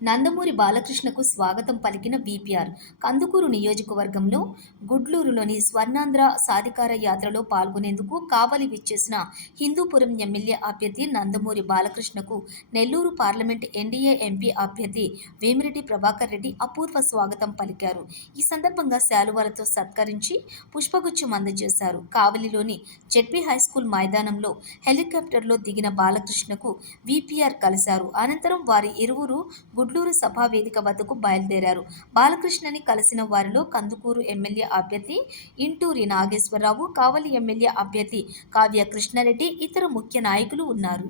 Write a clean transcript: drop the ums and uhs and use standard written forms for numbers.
నందమూరి బాలకృష్ణకు స్వాగతం పలికిన వీపీఆర్. కందుకూరు నియోజకవర్గంలో గుడ్లూరులోని స్వర్ణాంధ్ర సాధికార యాత్రలో పాల్గొనేందుకు కావలి విచ్చేసిన హిందూపురం ఎమ్మెల్యే అభ్యర్థి నందమూరి బాలకృష్ణకు నెల్లూరు పార్లమెంట్ ఎన్డీఏ ఎంపీ అభ్యర్థి వేమిరెడ్డి ప్రభాకర్ రెడ్డి అపూర్వ స్వాగతం పలికారు. ఈ సందర్భంగా శాలువాలతో సత్కరించి పుష్పగుచ్చం అందజేశారు. కావలిలోని జెడ్పీ హైస్కూల్ మైదానంలో హెలికాప్టర్లో దిగిన బాలకృష్ణకు వీపీఆర్ కలిశారు. అనంతరం వారి ఇరువురు గుడ్లూరు సభా వేదిక వద్దకు బయలుదేరారు. బాలకృష్ణని కలిసిన వారిలో కందుకూరు ఎమ్మెల్యే అభ్యర్థి ఇంటూరి నాగేశ్వరరావు, కావలి ఎమ్మెల్యే అభ్యర్థి కావ్య కృష్ణారెడ్డి, ఇతర ముఖ్య నాయకులు ఉన్నారు.